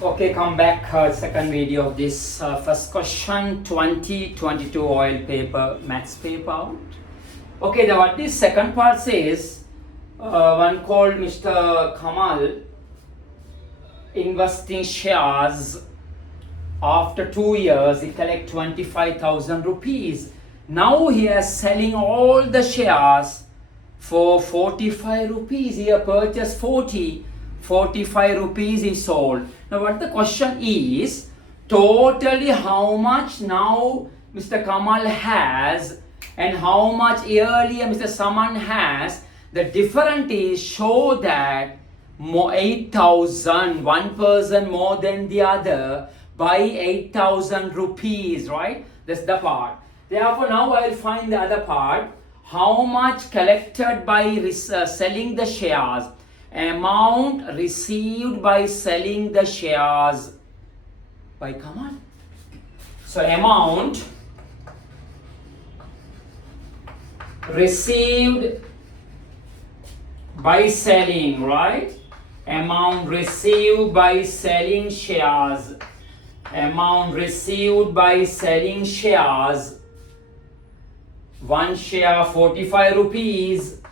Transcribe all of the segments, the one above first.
Okay, come back. Second video of this first question 2022 oil paper maths paper. Okay, what this second part says, one called Mr. Kamal investing shares. After 2 years, he collect 25,000 rupees. Now he is selling all the shares for 45 rupees. He purchased 45 rupees he sold. Now what the question is, totally how much now Mr. Kamal has and how much earlier Mr. Saman has. The difference is show that 8,000, one person more than the other by 8,000 rupees, right? That's the part. Therefore now I will find the other part. How much collected by selling the shares, amount received by selling the shares by Kamal. So amount received by selling, right? Amount received by selling shares. Amount received by selling shares. One share 45 rupees.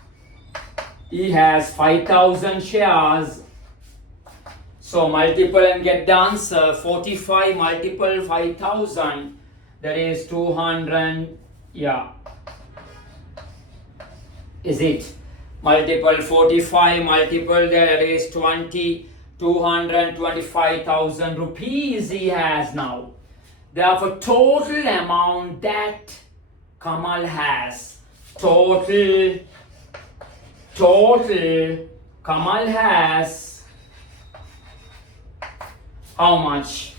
He has 5,000 shares. So multiple and get the answer. 45 multiple 5,000. That is 200. Yeah. Is it? Multiple 45 multiple that is 225,000 rupees he has now. Therefore total amount that Kamal has, total Kamal has how much?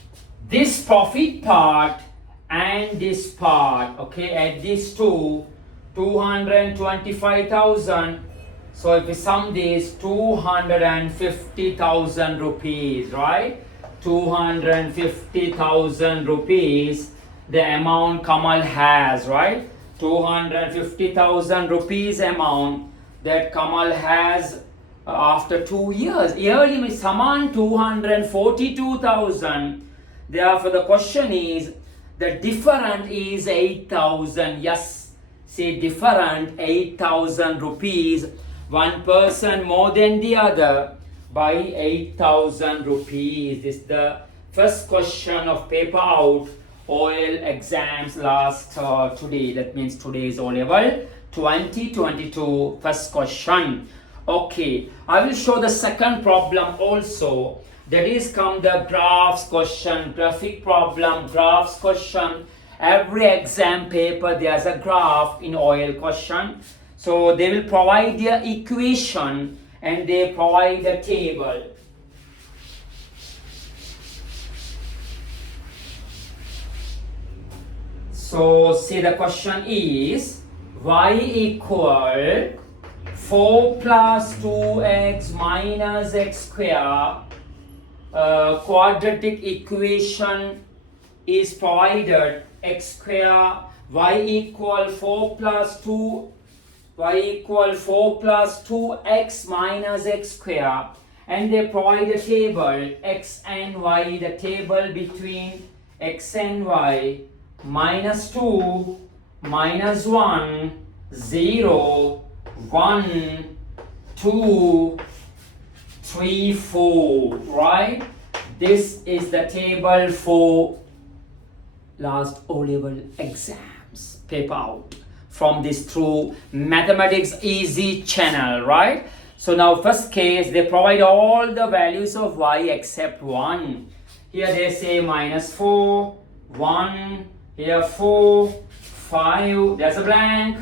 This profit part and this part, okay, add these two, 225,000. So if we sum this, 250,000 rupees, right? 250,000 rupees, the amount Kamal has, right? 250,000 rupees amount that Kamal has after 2 years. Yearly means Saman 242,000. Therefore the question is, the different is 8,000. Yes, say different 8,000 rupees. One person more than the other by 8,000 rupees. This is the first question of paper out oil exams last today. That means today is O level 2022 first question. Okay, I will show the second problem also. That is come the graphs question, graphic problem, graphs question. Every exam paper there's a graph in oil question. So they will provide the equation and they provide the table. So see the question is y equal 4 plus 2x minus x square. Quadratic equation is provided. X square y equal 4 plus 2 y equal 4 plus 2x minus x square, and they provide a table x and y, the table between x and y, minus 2, minus 1, 0, 1, 2, 3, 4, right? This is the table for last O-level exams paper out from this through mathematics easy channel, right? So now first case, they provide all the values of y except 1. Here they say minus 4, 1, here 4, 5, there's a blank,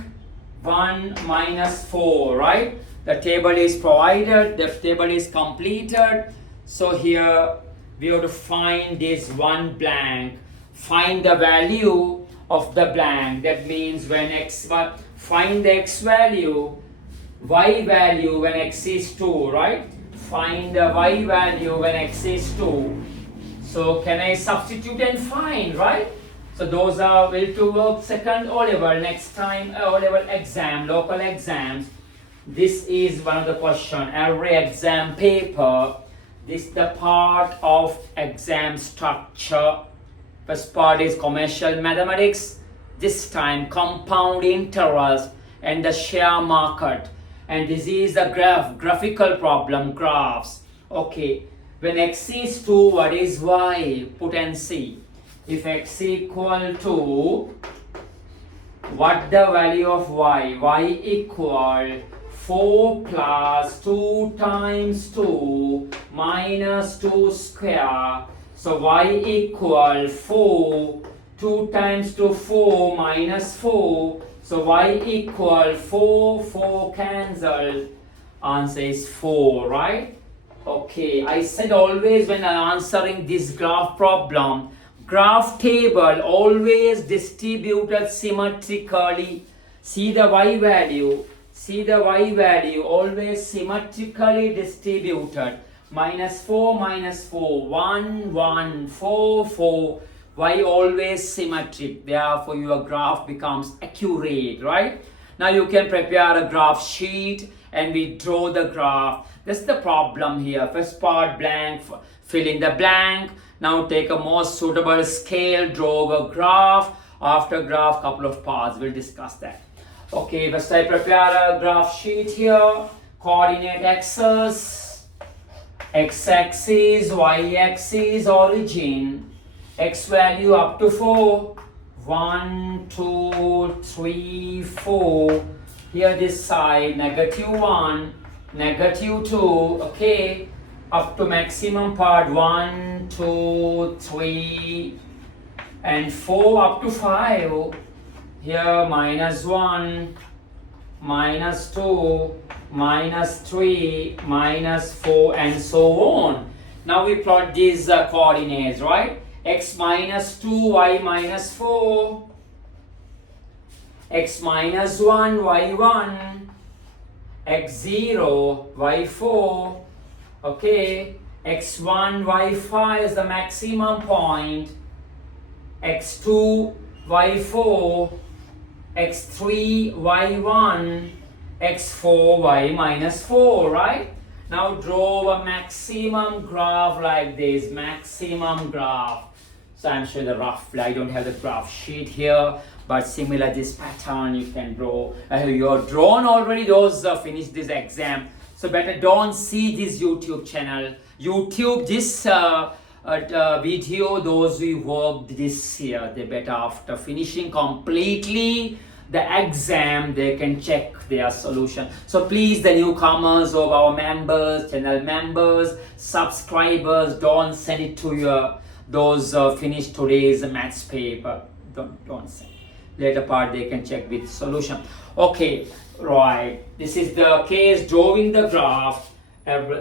1, minus 4, right? The table is provided, the table is completed. So here we have to find this one blank, find the value of the blank. That means when x, find the x value, y value when x is 2, right? Find the y value when x is 2. So can I substitute and find, right? So those are will to work second O level. Next time O level exam, local exams. This is one of the question. Every exam paper This is the part of exam structure. First part is commercial mathematics. This time compound interest and the share market. And this is a graphical problem, graphs. Okay, when x is 2, what is y? Put and see. If x equal to, what the value of y? Y equal 4 plus 2 times 2 minus 2 square. So y equal 4, 2 times 2, 4 minus 4. So y equal 4, 4 cancel. Answer is 4, right? Okay, I said always when answering this graph problem, graph table always distributed symmetrically. See the y value. See the y value always symmetrically distributed. Minus 4, 1, 1, 4, 4. Y always symmetric. Therefore, your graph becomes accurate, right? Now you can prepare a graph sheet and we draw the graph. That's the problem here. First part blank, fill in the blank. Now take a more suitable scale, draw a graph. After graph, couple of parts. We'll discuss that. Okay, first I prepare a graph sheet here. Coordinate axis, x-axis, y-axis, origin. X value up to 4. 1, 2, 3, 4. Here this side, -1, -2. Okay, up to maximum part 1, 2, 3, and 4 up to 5. Here -1, -2, -3, -4, and so on. Now we plot these coordinates, right? X -2, y -4, x -1, y 1, x0, y 4, okay, x1, y 5 is the maximum point, x2, y 4, x3, y 1, x4, y -4, right? Now draw a maximum graph like this, maximum graph. So I'm showing the roughly, I don't have the graph sheet here, but similar this pattern you can draw. You're drawn already, those finished this exam. So better don't see this YouTube channel. YouTube, this video, those who worked this year, they better after finishing completely the exam, they can check their solution. So please, the newcomers of our members, channel members, subscribers, don't send it to your those finished today's maths paper. Don't send. Later part they can check with solution. Okay, right. This is the case drawing the graph.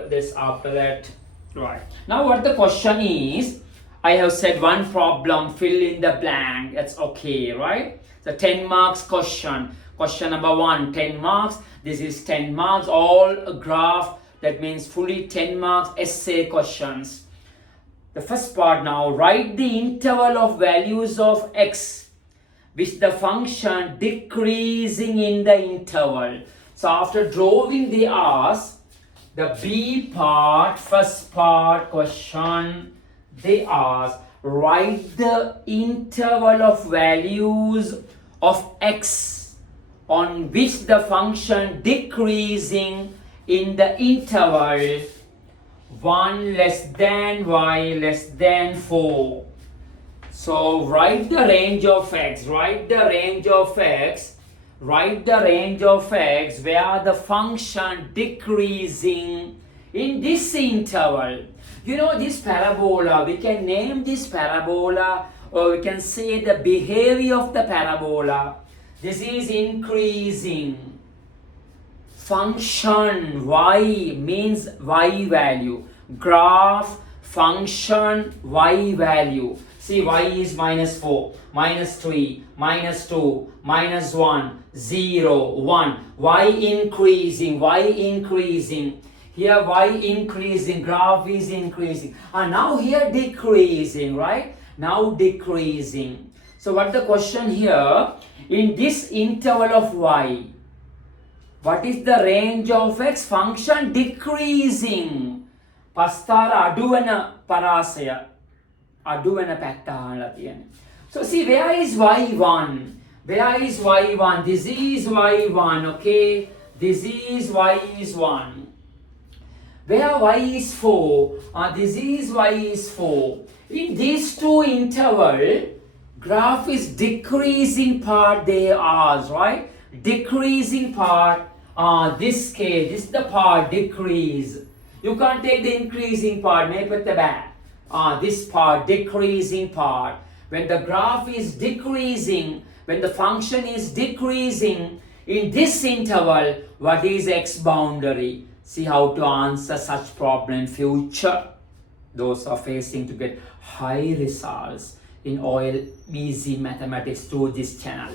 This after that, right. Now what the question is? I have said one problem. Fill in the blank. That's okay, right? The 10 marks question. Question number 1, 10 marks. This is 10 marks. All graph, that means fully 10 marks essay questions. The first part now, write the interval of values of x which the function decreasing in the interval. So after drawing the R's, the B part, first part question, they ask, write the interval of values of x on which the function decreasing in the interval 1 less than y less than 4. So write the range of x, write the range of x, write the range of x where the function decreasing in this interval. You know this parabola, we can name this parabola or we can say the behavior of the parabola. This is increasing. Function y means y value. Graph function y value. See, y is -4, -3, -2, -1, 0, 1. Y increasing, y increasing. Here y increasing, graph is increasing. And now here decreasing, right? Now decreasing. So what the question here? In this interval of y, what is the range of x? Function decreasing. පස්තාර අඩුවන පරාසය අඩුවන පැත්ත අහලා තියෙන්නේ. So see, where is y1? Where is y1? This is y1, okay? This is y is 1. Where y is 4? This is y is 4. In these two interval, graph is decreasing part they are, right? Decreasing part, this case, this is the part decrease. You can't take the increasing part, make it the back. This part, decreasing part. When the graph is decreasing, when the function is decreasing, in this interval, what is x boundary? See how to answer such problem in future. Those are facing to get high results in OL easy mathematics through this channel.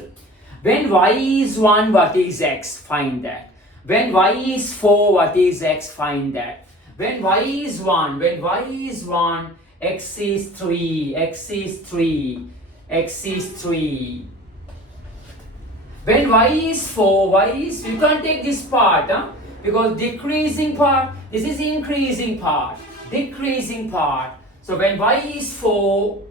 When y is 1, what is x? Find that. When y is 4, what is x? Find that. When y is 1, x is 3, x is 3, x is 3. When y is 4, you can't take this part, because decreasing part, this is increasing part, decreasing part. So when y is 4,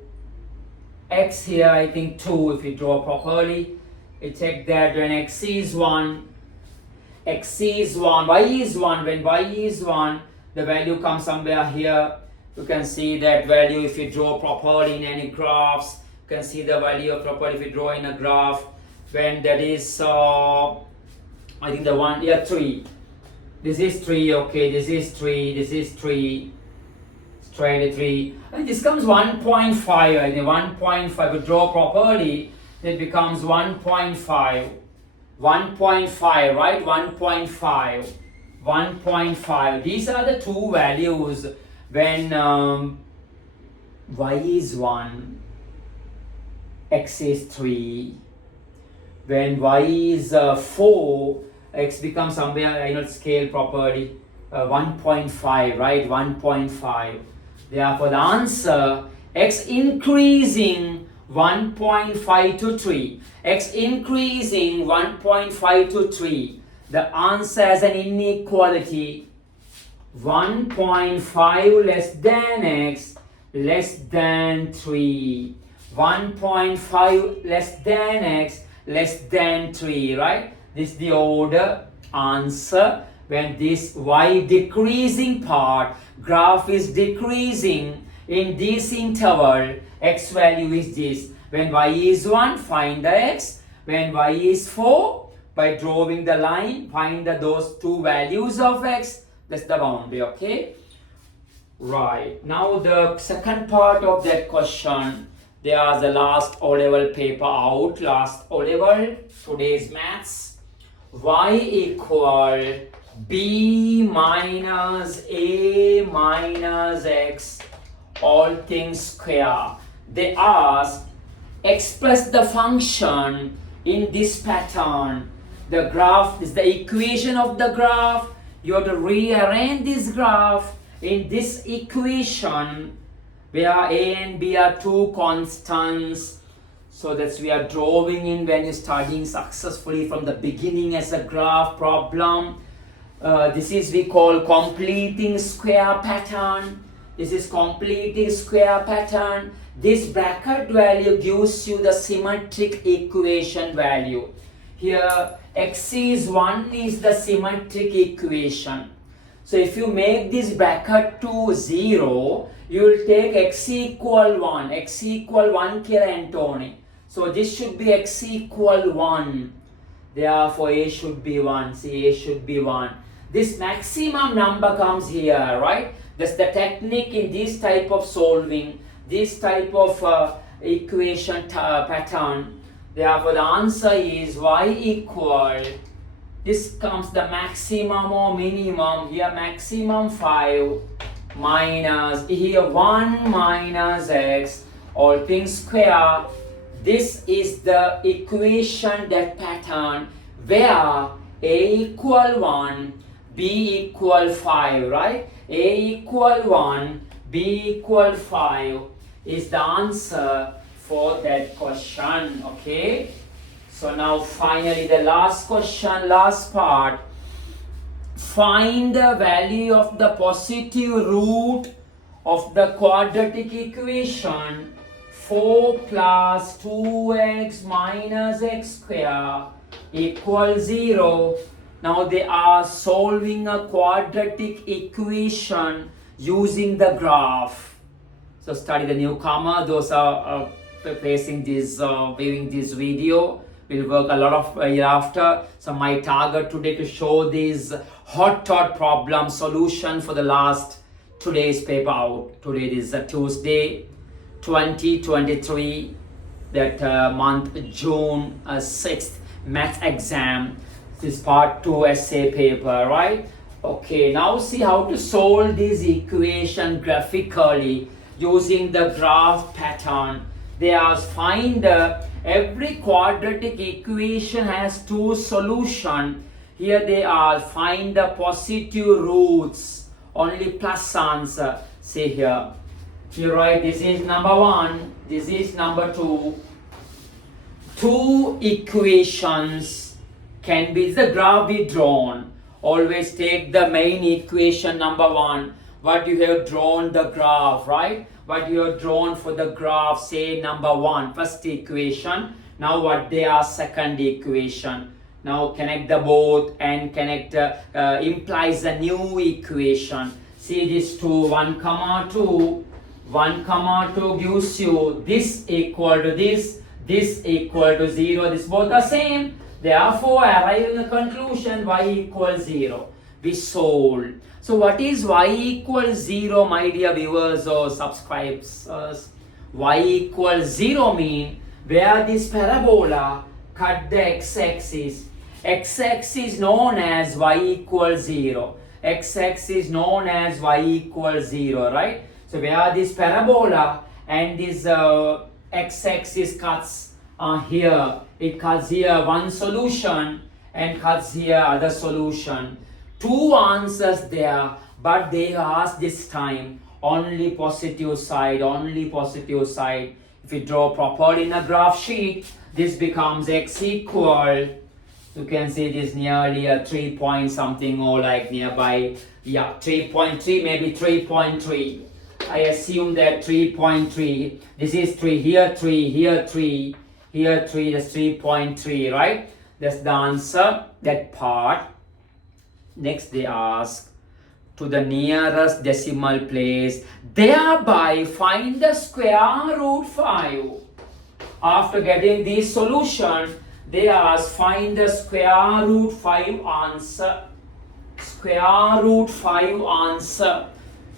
x here I think 2 if you draw properly. You check that when x is 1, y is 1, when y is 1, the value comes somewhere here. You can see that value if you draw properly in any graphs. You can see the value properly if you draw in a graph. When that is, I think the one, 3. This is 3, okay, this is 3, this is 3. Straight 3. And this comes 1.5, I think 1.5. If you draw properly, it becomes 1.5. 1.5, right? 1.5. 1.5. These are the two values when y is 1, x is 3. When y is 4, x becomes somewhere, I not scale properly, 1.5, right? 1.5. Therefore, the answer, x increasing 1.5 to 3. X increasing 1.5 to 3. The answer has an inequality 1.5 less than x less than 3. 1.5 less than x less than 3, right? This is the order answer when this y decreasing part, graph is decreasing in this interval, x value is this. When y is 1, find the x. When y is 4, by drawing the line, find those two values of x. That's the boundary, okay? Right. Now the second part of that question, there's the last O-level paper out, last O-level, today's maths. Y equal b minus a minus x, all things square. They ask, express the function in this pattern. The graph is the equation of the graph. You have to rearrange this graph in this equation where a and b are two constants. So that's we are drawing in when you're studying successfully from the beginning as a graph problem. This is we call completing square pattern. This is completing square pattern. This bracket value gives you the symmetric equation value. Here x is 1 is the symmetric equation. So if you make this bracket to 0, you will take x equal 1. X equal 1 kila Antoni. So this should be x equal 1. Therefore a should be 1. See, a should be 1. This maximum number comes here, right? That's the technique in this type of solving, this type of equation pattern. Therefore the answer is y equal, this comes the maximum or minimum, here maximum 5 minus, here 1 minus x, all things square. This is the equation, that pattern where a equal 1, b equal 5, right? A equal 1, b equal 5 is the answer for that question, okay? So now finally the last question, last part. find the value of the positive root of the quadratic equation 4 plus 2x minus x square equals 0. Now they are solving a quadratic equation using the graph. So study the newcomer, those are facing this, viewing this video, will work a lot of hereafter. So my target today to show this hot problem solution for the last today's paper out. Today is Tuesday 2023, that month June 6th math exam. This is part 2 essay paper, right? Okay, now see how to solve this equation graphically using the graph pattern. They ask find every quadratic equation has two solutions. Here they are find the positive roots, only plus answer. See here. You write this is number 1, this is number 2. Two equations can be the graph be drawn. Always take the main equation number 1. What you have drawn the graph, right? What you have drawn for the graph, say number 1, first equation. Now what they are second equation. Now connect the both and connect implies a new equation. See this 2, 1 comma 2. 1 comma 2 gives you this equal to this equal to 0. This both are same. Therefore, arriving a conclusion y equals 0. We solve. So what is y equals 0, my dear viewers or subscribers? Y equals 0 mean where this parabola cut the x-axis. X-axis known as y equals 0. X-axis known as y equals 0, right? So where this parabola and this x-axis cuts here, it cuts here one solution and cuts here other solution. Two answers there, but they ask this time only positive side, only positive side. If you draw properly in a graph sheet, this becomes x equal, you can see this nearly a 3 point something or like nearby, yeah, 3.3, maybe 3.3. I assume that 3.3, this is 3, here 3, here 3, here 3, that's 3.3, right? That's the answer, that part. Next they ask to the nearest decimal place, thereby find the square root 5. After getting this solution, they ask find the square root 5 answer. Square root 5 answer.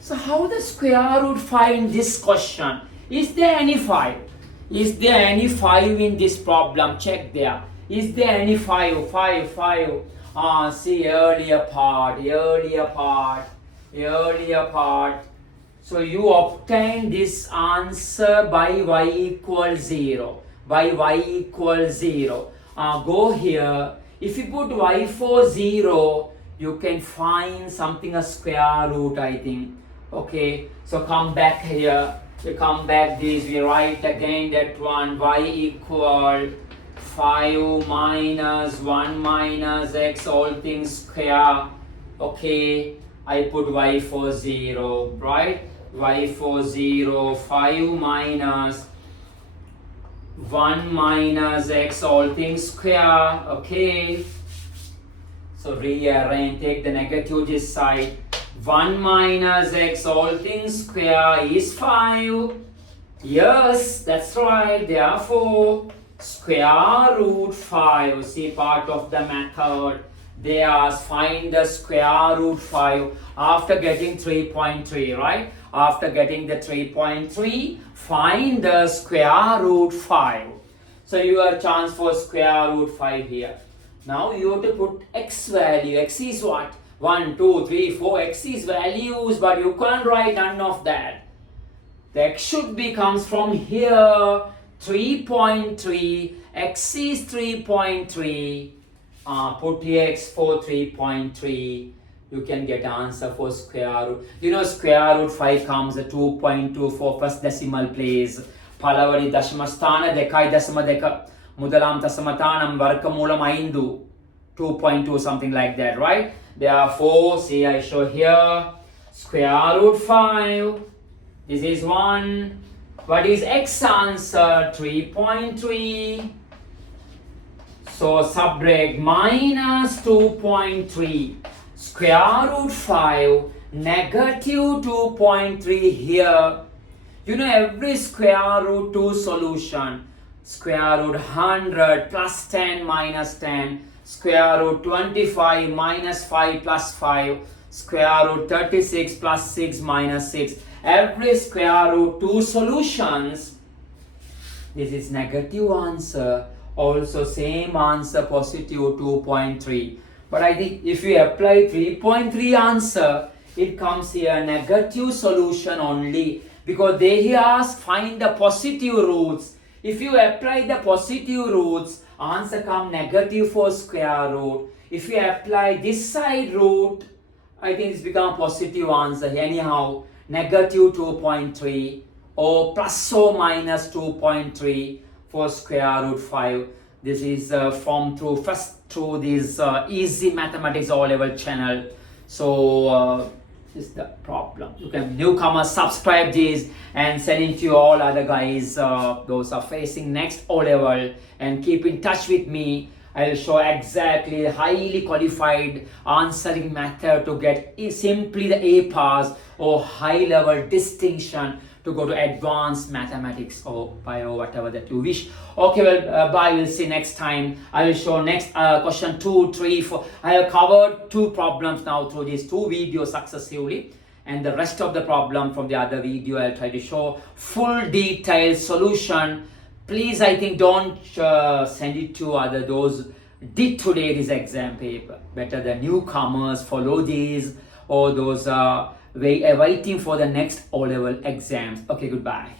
So how the square root 5 in this question? Is there any 5? Is there any 5 in this problem? Check there. Is there any 5? 5. See earlier part. So you obtain this answer by y equals 0. By y equals 0. Go here. If you put y for 0, you can find something a square root, I think. Okay, so come back here. You come back this, we write again that one, y equal 5 minus 1 minus x all things square. Okay, I put y for 0, right? Y for 0, 5 minus 1 minus x all things square. Okay, so rearrange, take the negative this side. 1 minus x all things square is 5. Yes, that's right. Therefore, square root 5. See part of the method. They ask find the square root 5 after getting 3.3, right? After getting the 3.3, find the square root 5. So you have a chance for square root 5 here. Now you have to put x value. X is what? 1, 2, 3, 4, x is values, but you can't write none of that. The x should be comes from here, 3.3, x is 3.3, put here x for 3.3, you can get answer for square root. You know square root 5 comes 2.2 for first decimal place. Palavadi Dashamasthana Dekai Dasama Deka Mudalam Tasamatanam Varkamulam Aindu 2.2 something like that, right? Therefore, see, I show here square root 5. This is 1. What is x answer? 3.3. So subtract minus 2.3. Square root 5, negative 2.3 here. You know every square root 2 solution. Square root 100 plus 10 minus 10. Square root 25 minus 5 plus 5. Square root 36 plus 6 minus 6. Every square root 2 solutions, this is negative answer. Also same answer, positive 2.3. But I think if you apply 3.3 answer, it comes here negative solution only, because they here ask find the positive roots. If you apply the positive roots, answer come negative for square root. If you apply this side root, I think it's become positive answer. Anyhow, negative 2.3 or plus or minus 2.3 for square root 5. This is formed through this easy mathematics O level channel. So this is the problem. You can newcomers subscribe this and send it to all other guys those are facing next O level, and keep in touch with me. I will show exactly highly qualified answering method to get simply the A pass or high level distinction to go to advanced mathematics or bio, whatever that you wish. Okay, well, bye. We'll see next time. I will show next question 2, 3, 4. I have covered 2 problems now through these 2 videos successively, and the rest of the problem from the other video I'll try to show full detailed solution. Please, I think don't send it to other those did today this exam paper. Better the newcomers follow these, or those waiting for the next O level exams. Okay, goodbye.